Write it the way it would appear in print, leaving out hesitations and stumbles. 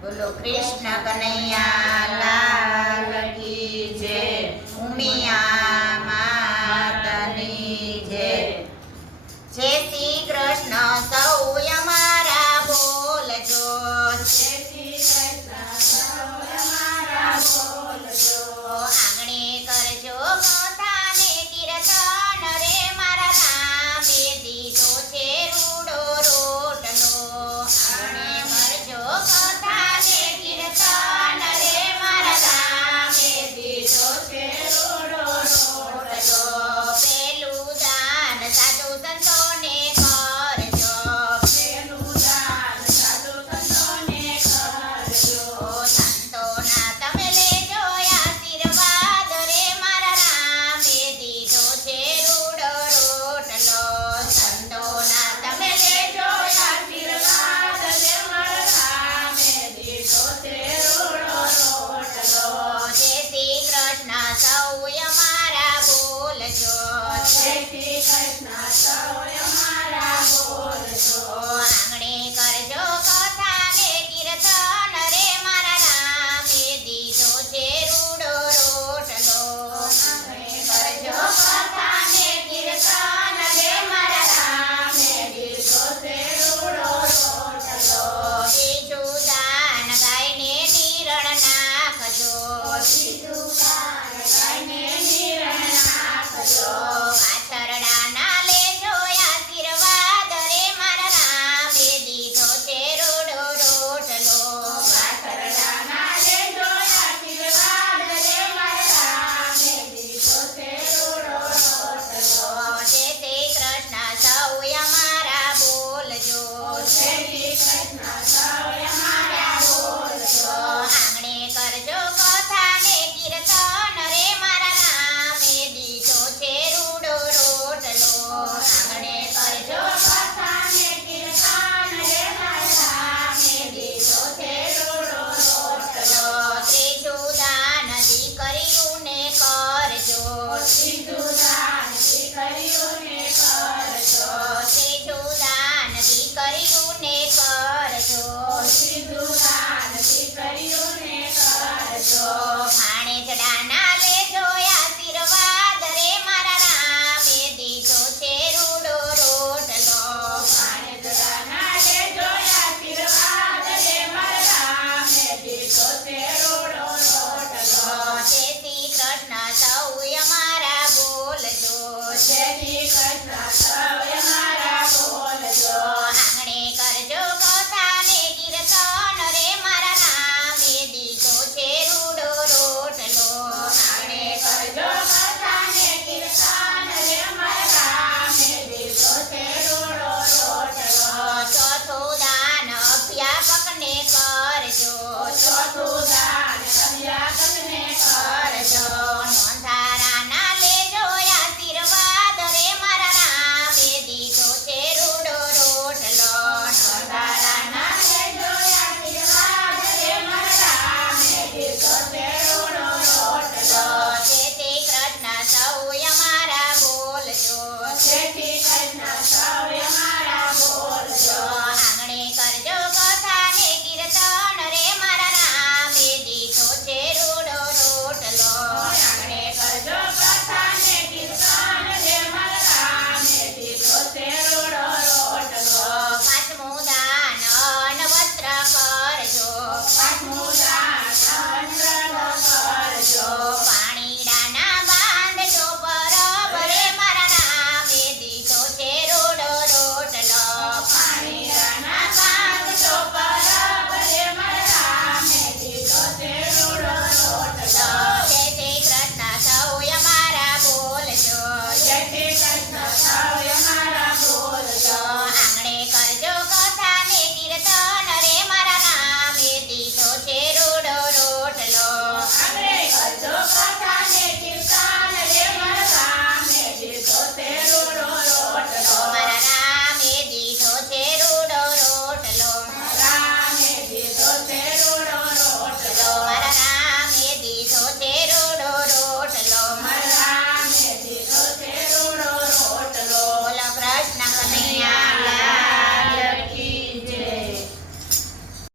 બોલો કૃષ્ણ કનૈયા લાલ કી જય, ઉમિયા માતની જય. જય શ્રી કૃષ્ણ સૌ અમારા બોલજો, જય શ્રી કૃષ્ણ સૌ અમારા બોલજો. આંગણે કરજો કથા ને કીર્તન રે, મારા રામે દીધો છે રૂડો રોટલો. આંગણે કરજો કથા ને કીર્તન રે, મારા રામે દીધો છે રૂડો રોટલો. પેલું દાન સાધુ સંતોને કરજો, પેલું દાન સાધુ સંતોને કરજો. સંતોના તમે લેજો આશીર્વાદ રે, મારા રામે દીધો છે રૂડો રોટલો. સંતોના તમે લેજો આશીર્વાદ રે, મારા રામે દીધો છે રૂડો રોટલો. જય શ્રી કૃષ્ણ સૌ અમારા બોલજો, જય શ્રી કૃષ્ણ સૌ અમારા બોલજો. આંગણે કરજો કથા ને કીર્તન રે, મારા રામે દીધો છે રૂડો રોટલો. આંગણે કરજો કથા ને કીર્તન રે, મારા રામે દીધો છે રૂડો રોટલો. બીજું દાન ગાયને નિરણ નાખજો, બીજું દાન ગાયને નિરણ નાખજો. વાછરડાના લેજો આશીર્વાદ રે, મારા રામે દીધો છે રૂડો રોટલો. વાછરડાના લેજો આશીર્વાદ રે, મારા રામે દીધો છે રૂડો રોટલો. જય શ્રી કૃષ્ણ સૌ અમારા બોલજો, જય શ્રી કૃષ્ણ સૌ અમારા બોલજો. આંગણે કરજો કથા ને કીર્તન રે, મારા રામે દીધો છે રૂડો રોટલો. આંગણે કરજો કથા ને કીર્તન રે, મારા રામે દીધો છે રૂડો રોટલો. ત્રીજું દાન દીકરીઓને કરજો, ત્રીજું દાન દીકરીઓને કરજો. ત્રીજું દાન દીકરીઓને કરજો. ત્રીજું દાન દીકરીઓને કરજો. ભાણેજડાના લેજો આશીર્વાદ રે, મારા રામે દીધો છે રૂડો રોટલો. ભાણેજડાના લેજો આશીર્વાદ રે, મારા રામે દીધો છે રૂડો રોટલો. જય શ્રી કૃષ્ણ સૌ અમારા બોલજો, જય શ્રી કૃષ્ણ